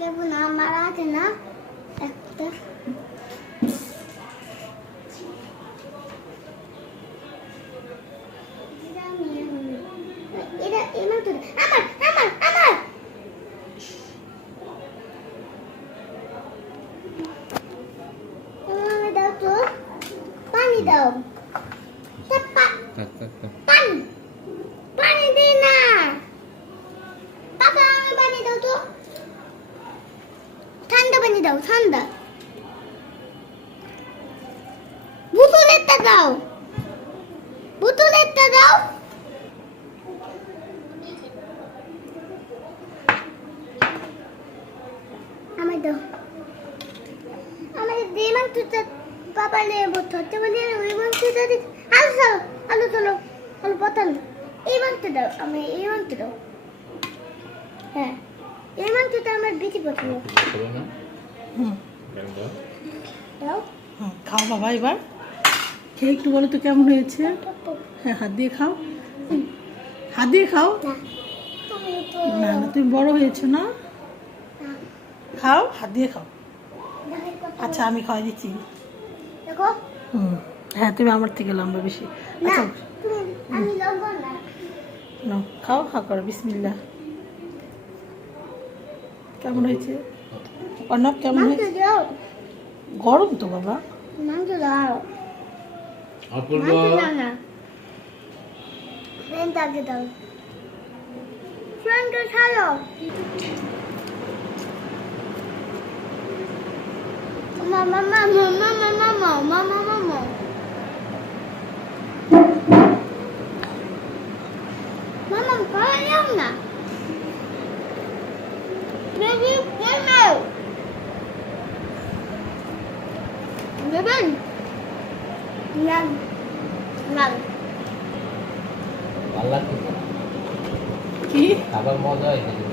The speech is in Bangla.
লেবু না আমার আছে না একটা এটা এমন তো আমার আমার আমার আমাকে দাও তো পানি দাও পানি পানি দে না পাপা আমাকে পানি দাও তো ঠান্ডা পানি দাও ঠান্ডা বোতলেরটা দাও বোতলেরটা দাও আমায় দাও আমাকে দে মাংসটা পাপা নেবো ধরতে বলি ওই মাংসটা দিই আলু চলো আলু চলো আলু পতাল এই মাংসটা দাও আমি এই মাংসটা দাও হ্যাঁ এই মাংসটা আমার বেশি পছন্দ দাও খাও বাবা এবার খেয়ে একটু বলো তো কেমন হয়েছে হ্যাঁ হাত দিয়ে খাও হাত দিয়ে খাও না না তুমি বড় হয়েছো না খাও হাত দিয়ে খাও আচ্ছা আমি খাওয়াই দিচ্ছি দেখো হ্যাঁ তুমি আমার থেকে লম্বা বেশি না আচ্ছা আমি লম্বা না নাও খাও হা করো বিসমিল্লাহ কেমন হয়েছে অর্ণব কেমন মাংস হয়েছে দাও গরম তো বাবা মাংস দাও অপূর্ব মাংস দাও না ফ্রেন্ডটাকে দাও ফ্রেন্ডটা ছাড়ো মামা মামা মামা মামা মামা মামা মামা পালাম না বেবি কেমো বেবি নাম নাম আল্লাহ কি খাবার মজা হয়েছে